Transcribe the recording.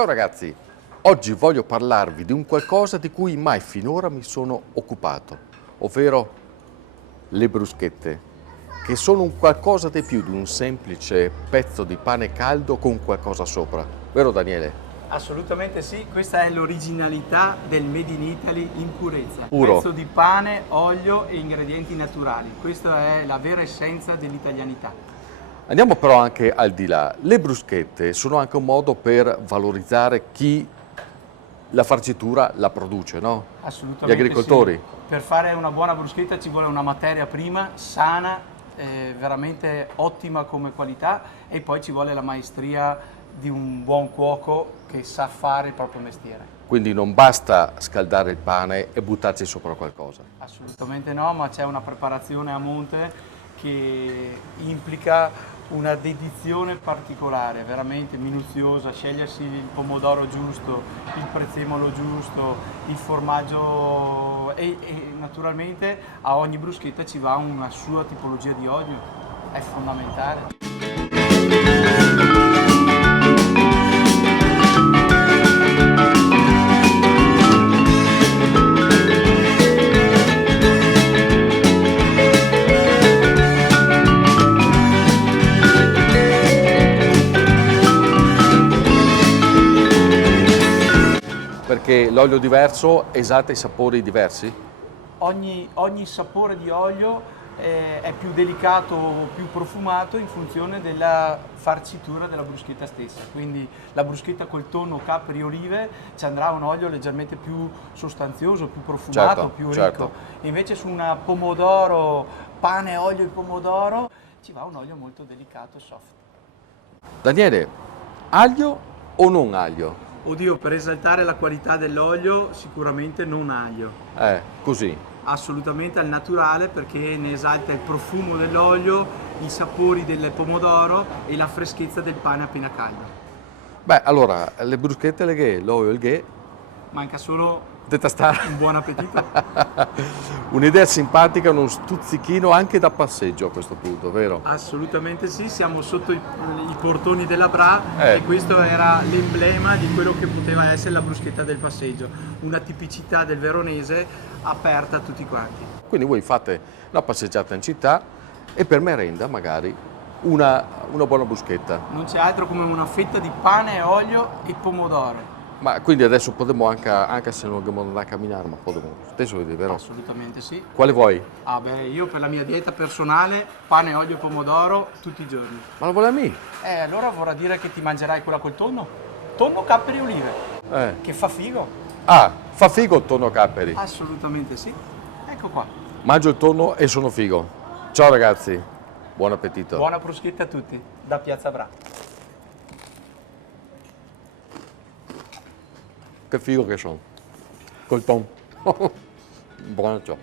Ciao ragazzi, oggi voglio parlarvi di un qualcosa di cui mai finora mi sono occupato, ovvero le bruschette, che sono un qualcosa di più di un semplice pezzo di pane caldo con qualcosa sopra, vero Daniele? Assolutamente sì, questa è l'originalità del Made in Italy in purezza. Puro. Pezzo di pane, olio e ingredienti naturali. Questa è la vera essenza dell'italianità. Andiamo però anche al di là. Le bruschette sono anche un modo per valorizzare chi la farcitura la produce, no? Assolutamente Gli agricoltori. sì. Per fare una buona bruschetta ci vuole una materia prima sana, veramente ottima come qualità, e poi ci vuole la maestria di un buon cuoco che sa fare il proprio mestiere. Quindi non basta scaldare il pane e buttarci sopra qualcosa. Assolutamente no, ma c'è una preparazione a monte che implica una dedizione particolare, veramente minuziosa, scegliersi il pomodoro giusto, il prezzemolo giusto, il formaggio e naturalmente a ogni bruschetta ci va una sua tipologia di olio, è fondamentale. Perché l'olio diverso esalta i sapori diversi? Ogni sapore di olio è più delicato o più profumato in funzione della farcitura della bruschetta stessa. Quindi la bruschetta col tonno, capri, olive ci andrà un olio leggermente più sostanzioso, più profumato, Certo, più ricco. certo. Invece su una pomodoro, pane, olio e pomodoro, ci va un olio molto delicato e soft. Daniele, aglio o non aglio? Oddio, per esaltare la qualità dell'olio sicuramente non aglio. Così. Assolutamente al naturale, perché ne esalta il profumo dell'olio, i sapori del pomodoro e la freschezza del pane appena caldo. Beh, allora, le bruschette le ghe, l'olio e il ghe, Manca solo detta stare. un buon appetito. Un'idea simpatica, uno stuzzichino anche da passeggio a questo punto, vero? Assolutamente sì, siamo sotto i portoni della Bra Eh. e questo era l'emblema di quello che poteva essere la bruschetta del passeggio, una tipicità del veronese aperta a tutti quanti. Quindi voi fate una passeggiata in città e per merenda magari una buona bruschetta. Non c'è altro come una fetta di pane, olio e pomodoro. Ma quindi adesso potremmo anche se non dobbiamo andare a camminare, ma potremmo. Adesso vedi, vero? Assolutamente sì. Quale vuoi? Ah beh, io per la mia dieta personale, pane, olio e pomodoro tutti i giorni. Ma la vuole a me? Allora vorrà dire che ti mangerai quella col tonno? Tonno, capperi e olive, che fa figo. Ah, fa figo il tonno capperi. Assolutamente sì. Ecco qua. Mangio il tonno e sono figo. Ciao ragazzi, buon appetito. Buona bruschetta a tutti, da Piazza Bra. Che figo che sono. Col tonno. Buono ciò.